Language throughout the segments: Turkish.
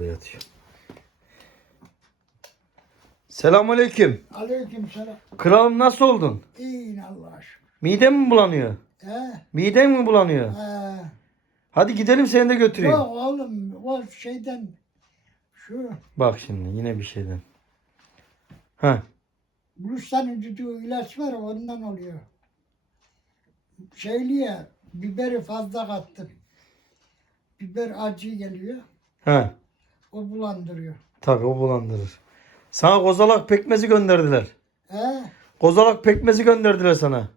orada yatıyor. Selamünaleyküm. Aleyküm selam. Kralım nasıl oldun? İyiyim Allah'a şükür. Miden mi bulanıyor? He? Miden mi bulanıyor? He. Hadi gidelim seni de götüreyim. Yok oğlum o şeyden şu Bak şimdi yine bir şeyden. Ha. Rusların düdüğü ilaç var ondan oluyor. Şeyliye biberi fazla kattım. Biber acı geliyor. Ha. O bulandırıyor. Tabii o bulandırır. Sana kozalak pekmezi gönderdiler. He? Kozalak pekmezi gönderdiler sana.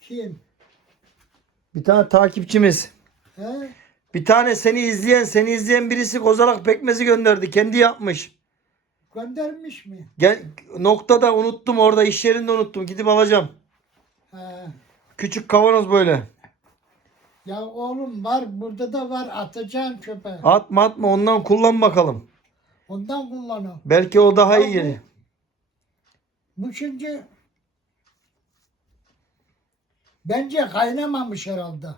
Kim? Bir tane takipçimiz. He? Bir tane seni izleyen, seni izleyen birisi kozalak pekmezi gönderdi. Kendi yapmış. Göndermiş mi? Gel noktada unuttum orada iş yerinde unuttum. Gidip alacağım. He. Küçük kavanoz böyle. Ya oğlum var burada da var atacağım çöpe. Atma atma ondan kullan bakalım. Ondan kullanın. Belki o daha iyi gelir. Bu şimdi bence kaynamamış herhalde.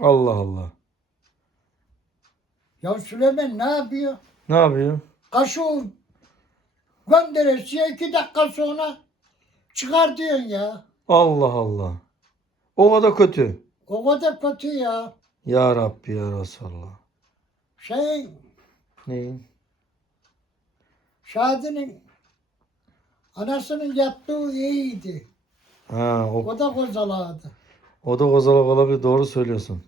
Allah Allah. Ya Süleyman ne yapıyor? Ne yapıyor? Kaşığı gönderesiye iki dakika sonra çıkar diyorsun ya. Allah Allah. O kadar kötü. O kadar kötü ya. Ya Rabbi ya Resulallah. Şey Neyin? Şadi'nin anasının yaptığı iyiydi. Ha o, O da kozaladı. o da kozalak olabilir. Doğru söylüyorsun.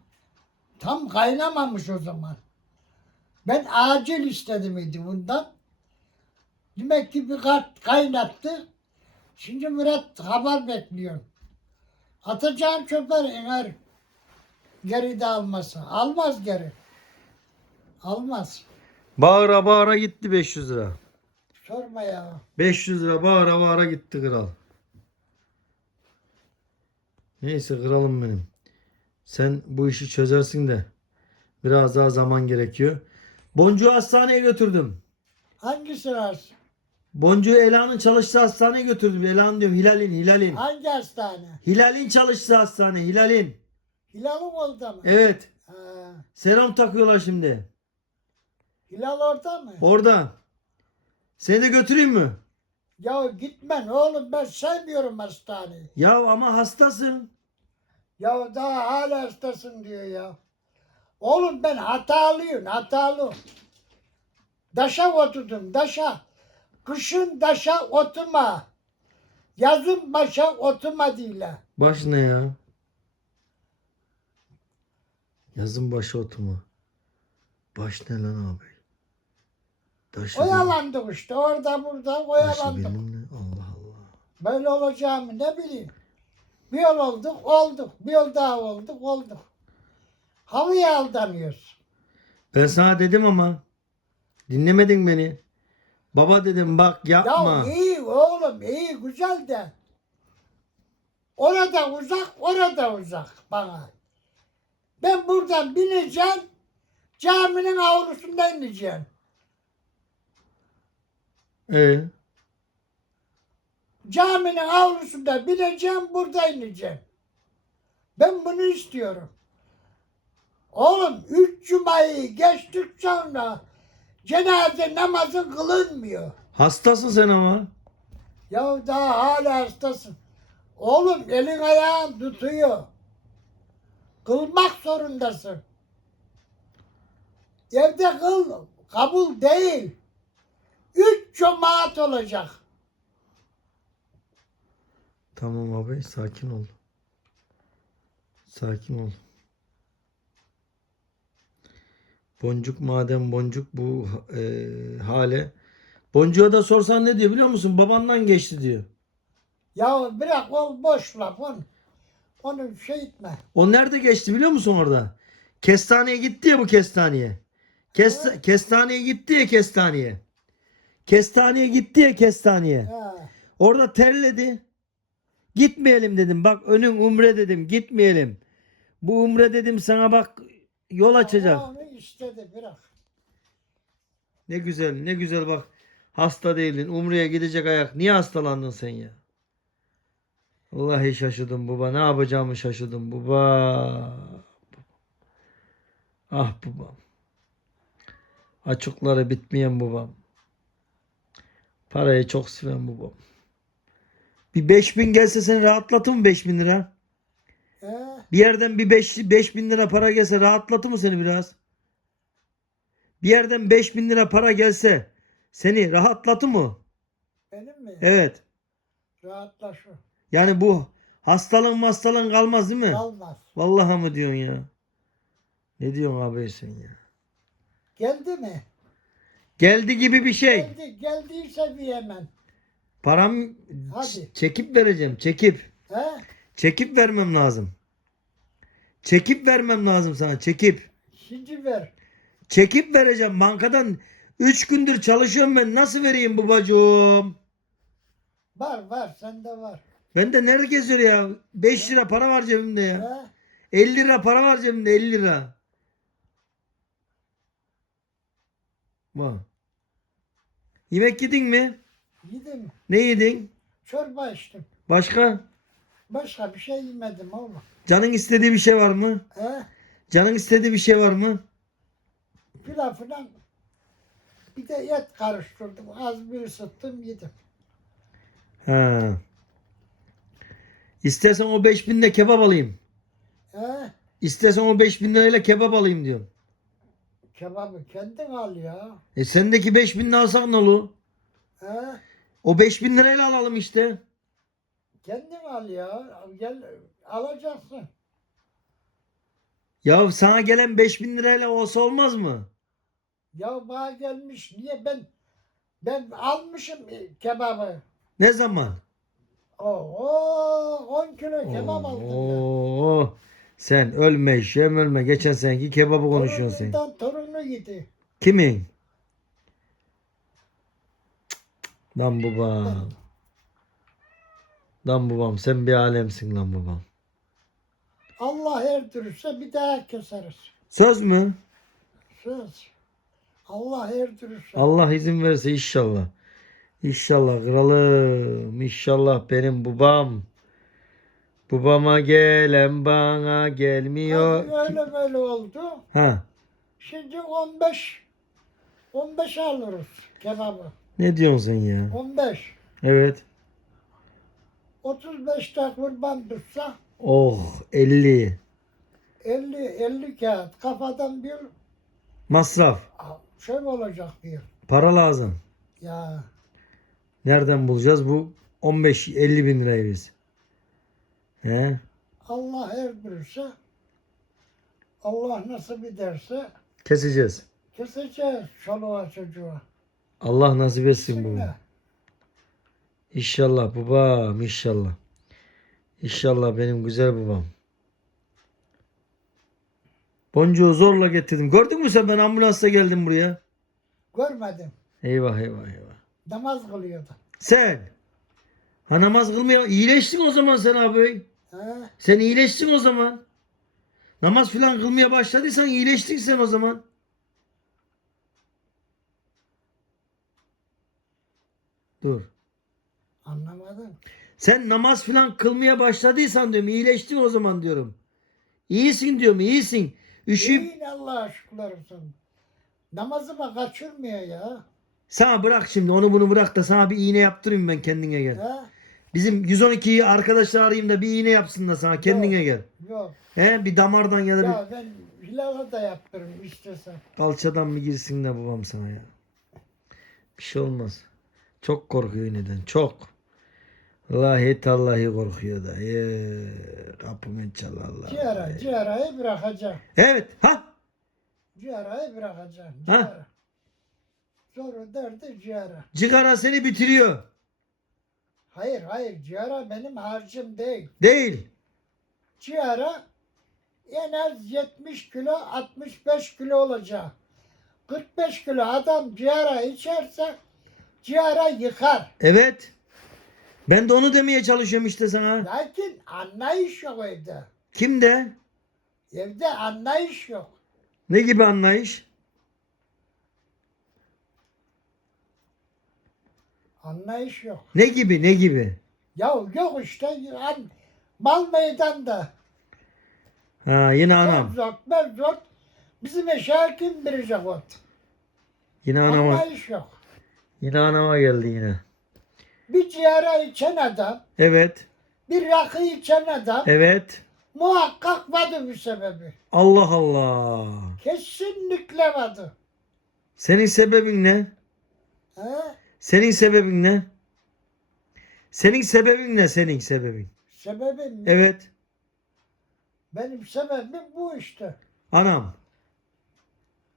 Tam kaynamamış o zaman. Ben acil istedim idi bundan. Demek ki bir kart kaynattı. Şimdi Murat haber bekliyor. Atacağım çöper eğer geri de almasa. Almaz geri. Almaz. Bağıra bağıra gitti 500 lira. Sorma ya. 500 lira bağıra bağıra gitti kral. Neyse kralım benim. Sen bu işi çözersin de biraz daha zaman gerekiyor. Boncuğu hastaneye götürdüm. Hangisi var? Boncuğu Ela'nın çalıştığı hastaneye götürdüm. Ela'nın diyorum Hilal'in Hilal'in. Hangi hastane? Hilal'in çalıştığı hastane Hilal'in. Hilal orada mı? Evet. Ha, Selam takıyorlar şimdi. Hilal orada mı? Orada. Seni de götüreyim mi? Ya gitmen oğlum ben sevmiyorum hastaneyi. Ya ama hastasın. Ya daha hala hastasın diyor ya. Oğlum ben hatalıyım, hatalı. Daşa oturdum, daşa. Kışın daşa oturma. Yazın başa oturma diyorlar. Baş ne ya? Yazın başı oturma. Baş ne lan abi? Taşı Oyalandık işte orada burada oyalandık. Allah Allah. Böyle olacağımı ne bileyim. Bir yol olduk, olduk. Bir yol daha olduk, olduk. Havaya aldanıyoruz. Ben sana dedim ama dinlemedin beni. Baba dedim bak yapma. Ya iyi oğlum iyi güzel de. Orada uzak orada uzak bana. Ben buradan bineceğim. Caminin avlusunda ineceğim. Ee, Caminin avlusunda bineceğim burada ineceğim. Ben bunu istiyorum. Oğlum üç cumayı geçtik sonra cenaze namazı kılınmıyor. hastasın sen ama. Ya daha hala hastasın. Oğlum elin ayağın tutuyor. Kılmak zorundasın. Evde kıl. Kabul değil. Üç cemaat olacak. Tamam abi sakin ol. Sakin ol. Boncuk madem boncuk bu e, hale. Boncuğa da sorsan ne diyor biliyor musun? Babandan geçti diyor. Ya bırak o boş laf onu. Onu şey etme. O nerede geçti biliyor musun orada? Kestaneye gitti ya bu kestaneye. Kes, Evet. Kestaneye gitti ya kestaneye. Kestaneye gitti ya kestaneye. Ha. Orada terledi. Gitmeyelim dedim. Bak önün umre dedim. Gitmeyelim. Bu umre dedim sana bak yol açacak. Onu istedi bırak. Ne güzel ne güzel bak. Hasta değildin. Umre'ye gidecek ayak. Niye hastalandın sen ya? Vallahi şaşırdım baba. Ne yapacağımı şaşırdım baba. Ah babam. Açıkları bitmeyen babam. Parayı çok seven babam. Bir 5000 gelse seni rahatlatır mı 5000 lira? He? Bir yerden bir 5 5000 lira para gelse rahatlatır mı seni biraz? Bir yerden 5000 lira para gelse seni rahatlatır mı? Benim mi? Evet. Rahatla şu. Yani bu hastalığın hastalığın kalmaz değil mi? Kalmaz. Vallahi mı diyorsun ya? Ne diyorsun abi sen ya? Geldi mi? Geldi gibi bir şey. Geldi. Geldiyse bir hemen. Param Hadi. çekip vereceğim. Çekip. He? Çekip vermem lazım. Çekip vermem lazım sana. Çekip. Şimdi ver. Çekip vereceğim bankadan. 3 gündür çalışıyorum ben. Nasıl vereyim babacığım? Var var. Sende var. Ben de nerede geziyor ya? 5 lira para var cebimde ya. He? 50 lira para var cebimde 50 lira. Bak. Yemek yedin mi? Yedim. Ne yedin? Çorba içtim. Başka? Başka bir şey yemedim oğlum. Canın istediği bir şey var mı? He? Canın istediği bir şey var mı? Pilav falan bir de et karıştırdım. Az bir ısıttım yedim. Ha. İstersen o 5000 de kebap alayım. He? İstersen o 5000 lirayla kebap alayım diyorum. Kebabı kendin al ya. E sendeki 5000 de alsak ne olur? He? O 5000 lirayla alalım işte. Kendin al ya. Gel alacaksın. Ya sana gelen 5000 lirayla olsa olmaz mı? Ya bana gelmiş. Niye ben ben almışım e, kebabı. Ne zaman? Oo 10 kilo kebap aldım. Oo, sen ölme işem ölme. Geçen seneki kebabı konuşuyorsun sen. Torunundan torunu yedi. Kimin? Lan babam. Lan babam sen bir alemsin lan babam. Allah erdirirse bir daha keseriz. Söz mü? Söz. Allah erdirirse. Allah izin verirse inşallah. İnşallah kralım. İnşallah benim babam. Babama gelen bana gelmiyor. Hadi öyle böyle oldu. Ha. Şimdi 15 15 alırız kebabı. Ne diyorsun sen ya? 15. Evet. 35'te kurban tutsa Oh 50. 50 50 kağıt kafadan bir Masraf. şey olacak bir. Para lazım. Ya Nereden bulacağız bu 15-50 bin lirayı biz? He? Allah erdirirse Allah nasip ederse Keseceğiz. keseceğiz çoluğa çocuğa. Allah nasip etsin bunu. İnşallah babam inşallah. İnşallah benim güzel babam. Boncuğu zorla getirdim. Gördün mü sen ben ambulansla geldim buraya. Görmedim. Eyvah eyvah eyvah. Namaz kılıyordu. Sen. Ha namaz kılmaya iyileştin o zaman sen abi. He? Sen iyileştin o zaman. Namaz filan kılmaya başladıysan iyileştin sen o zaman. Dur. Anlamadım. Sen namaz filan kılmaya başladıysan diyorum iyileştin o zaman diyorum. İyisin diyorum iyisin. Üşüyüp İyin Allah'a şükürler olsun. Namazıma kaçırmıyor ya. sana bırak şimdi onu bunu bırak da sana bir iğne yaptırayım ben kendine gel. He? Bizim 112'yi arkadaşlar arayayım da bir iğne yapsın da sana kendine Yok. gel. Yok. He bir damardan ya da bir Ya ben Hilal'a da yaptırırım istesem. kalçadan mı girsin de babam sana ya. Bir şey olmaz. Çok korkuyor neden? Çok. Vallahi tallahi korkuyor da. Ye, kapımı çalarlar. Ciğara, ciğarayı bırakacağım. Evet. Ha. Ciğarayı bırakacağım. Ha? Ciğara. Sonra derdi ciğara. Cigara seni bitiriyor. Hayır hayır ciğara benim harcım değil. Değil. Ciğara en az 70 kilo 65 kilo olacak. 45 kilo adam ciğara içerse ciğara yıkar. Evet. Ben de onu demeye çalışıyorum işte sana. Lakin anlayış yok evde. Kimde? Evde anlayış yok. Ne gibi anlayış? Anlayış yok. Ne gibi ne gibi? Ya yok işte an, mal meydanda. Ha yine anam. Zot zot mer zot. Bizim eşeğe kim verecek ot? Yine anama, Anlayış yok. yine anama geldi yine. Bir ciğere içen adam, Evet, bir rakı içen adam evet. muhakkak vardı bir sebebi. Allah Allah. Kesinlikle vardı. Senin sebebin ne? He? Senin sebebin ne? Senin sebebin ne? Senin sebebin. Sebebim mi? Evet. Benim sebebim bu işte. Anam.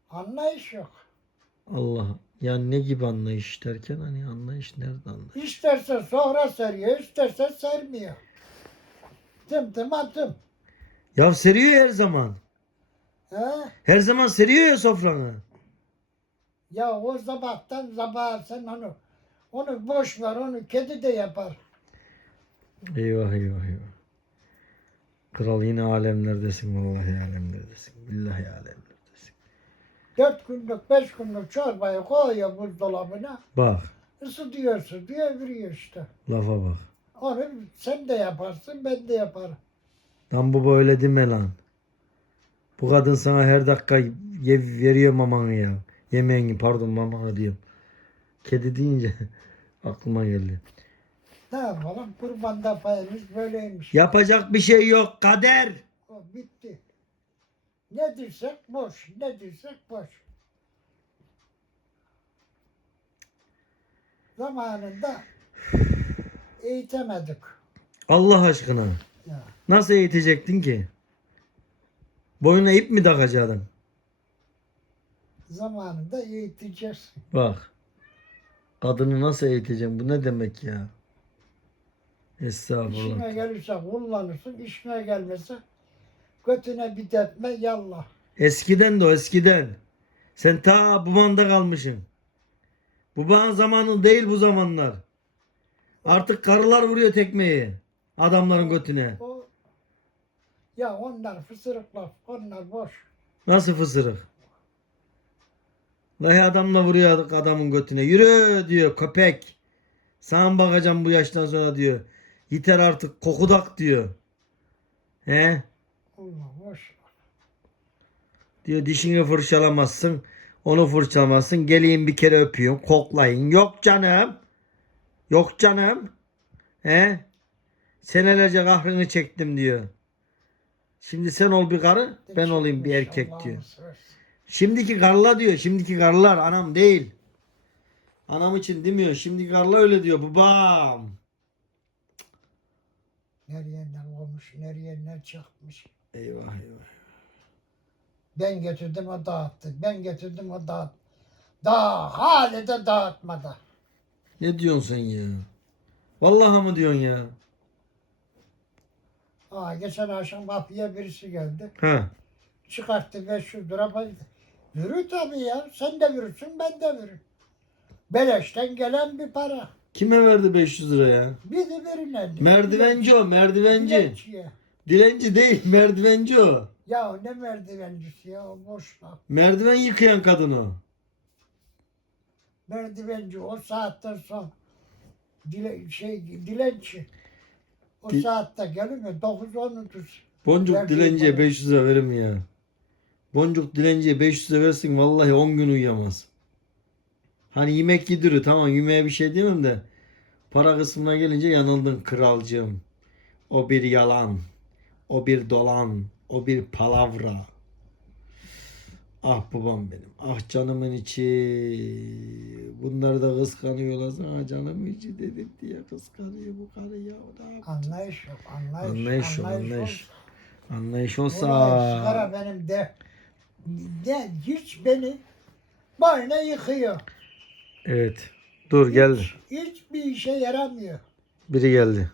Anlayış yok. Allah. Yani ne gibi anlayış derken hani anlayış nerede anlayış? İsterse sonra seriyor, isterse sermiyor. Tım tım atım. Ya seriyor her zaman. He? Her zaman seriyor ya sofranı. Ya o sabahtan sabaha sen onu onu boş ver onu kedi de yapar. Eyvah eyvah eyvah. Kral yine alemlerdesin vallahi alemlerdesin. Billahi alemlerdesin. Dört günlük beş günlük çorbayı koyuyor buzdolabına. Bak ısıtıyorsun diye veriyor işte. lafa bak. Onu sen de yaparsın ben de yaparım. Lan bu böyle deme lan. Bu kadın sana her dakika ye, veriyor mamanı ya. Yemeğini pardon mamanı diyorum. Kedi deyince aklıma geldi. Ne yapalım kurbanda payımız böyleymiş. Yapacak bir şey yok kader. O bitti. Ne dirsek boş, ne dirsek boş. Zamanında eğitemedik. Allah aşkına. Ya. Nasıl eğitecektin ki? Boyuna ip mi takacaktın? Zamanında eğiteceğiz. Bak. Kadını nasıl eğiteceğim? Bu ne demek ya? İşine Estağfurullah. gelirse kullanırsın, işine gelmese götüne bir detme yallah. Eskiden de o eskiden. Sen ta babanda kalmışsın. Babanın zamanı değil bu zamanlar. Artık karılar vuruyor tekmeyi. Adamların götüne. O, ya onlar fısırık laf, onlar boş. Nasıl fısırık? Lahi adamla vuruyor adamın götüne. Yürü diyor köpek. Sana bakacağım bu yaştan sonra diyor. Yeter artık kokudak diyor. He? Allah boş. Diyor dişini fırçalamazsın. Onu fırçalamazsın. Geleyim bir kere öpüyorum. Koklayın. Yok canım. Yok canım. He? Senelerce kahrını çektim diyor. Şimdi sen ol bir karı. Ben olayım bir erkek diyor. Şimdiki karılar diyor. Şimdiki karılar anam değil. Anam için demiyor. Şimdiki karılar öyle diyor. Babam. Nereden olmuş, nereden çıkmış. Eyvah eyvah. Ben getirdim o dağıttı. Ben getirdim o dağıt. Daha hali de dağıtmadı. Ne diyorsun sen ya? Vallahi mı diyorsun ya? Aa, geçen akşam kapıya birisi geldi. Ha. Çıkarttı 500 lira. Yürü tabii ya. Sen de yürürsün ben de yürürüm. Beleşten gelen bir para. Kime verdi 500 lira ya? Bir de verin Merdivenci o merdivenci. Dilenciye. Dilenci değil merdivenci o. Ya ne merdivencisi ya o boş laf. Merdiven yıkayan kadın o. Merdivenci o saatten sonra dile, şey dilenci. O Di- saatte gelir mi? 9-10 otuz. Boncuk Verdiği dilenciye para. 500 lira verir mi ya? Boncuk dilenciye 500 lira versin vallahi 10 gün uyuyamaz. Hani yemek yediriyor tamam yemeğe bir şey diyemem de para kısmına gelince yanıldın kralcığım. O bir yalan. O bir dolan. O bir palavra. Ah babam benim. Ah canımın içi. Bunları da kıskanıyorlar sana canımın içi dedim diye kıskanıyor bu karı ya. O da Anlayış yok. Anlayış, Anlayış yok, anlayış. Anlayış olsa- sigara benim de de hiç beni boyuna yıkıyor. Evet. Dur. Hiç, hiçbir işe yaramıyor. Biri geldi.